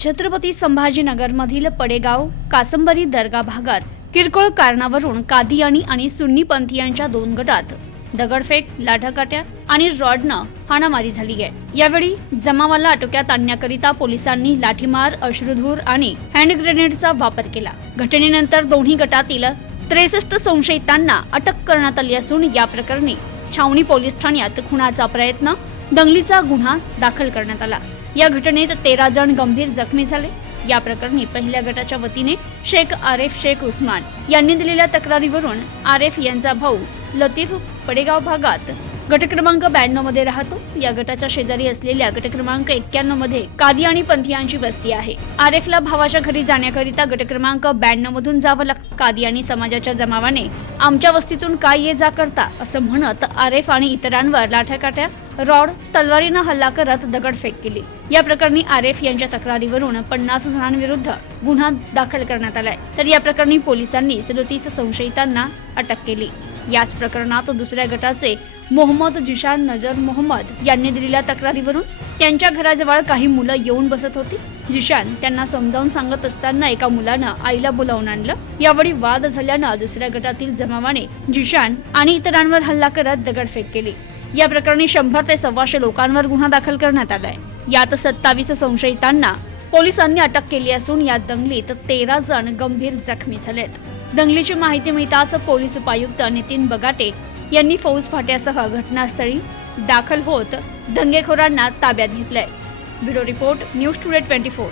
छत्रपती संभाजीनगरमधील पडेगाव कासंबरी दर्गा भागात किरकोळ कारणावरून कादियानी आणि सुन्नी पंथीयांच्या दोन गटात दगडफेक लाठाकाट्या आणि रॉडनं हाणामारी झाली आहे. यावेळी जमावाला आटोक्यात आणण्याकरिता पोलिसांनी लाठीमार अश्रुधूर आणि हँड ग्रेनेडचा वापर केला. घटनेनंतर दोन्ही गटातील त्रेसष्ट संशयितांना अटक करण्यात आली असून या प्रकरणी छावणी पोलीस ठाण्यात खुनाचा प्रयत्न दंगलीचा गुन्हा दाखल करण्यात आला. या घटनेत तेरा जण गंभीर जखमी झाले. या प्रकरणी पहिल्या गटाच्या वतीने शेख आरेफ शेख उस्मान यांनी दिलेल्या तक्रारीवरून आरेफ यांचा भाऊ लतीफ पडेगाव भागात गट क्रमांक ब्याण्णवमध्ये राहतो. या गटाच्या शेजारी असलेल्या गट क्रमांक एक्क्याण्णवमध्ये कादी आणि पंथियांची वस्ती आहे. आरेफला भावाच्या घरी जाण्याकरिता गट क्रमांक ब्याण्णव मधून जावं लागतं कादी आणि समाजाच्या जमावाने आमच्या वस्तीतून काय ये जा करता असं म्हणत आरेफ आणि इतरांवर लाठ्याकाठ्या रॉड तलवारीनं हल्ला करत दगडफेक केली. या प्रकरणी आरेफ यांच्या तक्रारीवरून पन्नास जणांविरुद्ध गुन्हा दाखल करण्यात आलाय. तर या प्रकरणी पोलिसांनी सदोतीस संशयितांना अटक केली. याच प्रकरणात दुसऱ्या गटाचे मोहम्मद जिशान नजर मोहम्मद यांनी दिलेल्या तक्रारीवरून त्यांच्या घराजवळ काही मुलं येऊन बसत होती. जिशान त्यांना समजावून सांगत असताना एका मुलानं आईला बोलावून आणलं. यावेळी वाद झाल्यानं दुसऱ्या गटातील जमावाने जिशान आणि इतरांवर हल्ला करत दगडफेक केली. या प्रकरणी शंभर ते सव्वाशे लोकांवर गुन्हा दाखल करण्यात आलाय. यात सत्तावीस संशयितांना पोलिसांनी अटक केली असून या दंगलीत तेरा जण गंभीर जखमी झालेत. दंगलीची माहिती मिळताच पोलीस उपायुक्त नितीन बगाटे यांनी फौज फाट्यासह घटनास्थळी दाखल होत दंगेखोरांना ताब्यात घेतलंय. Bureau report news today twenty four.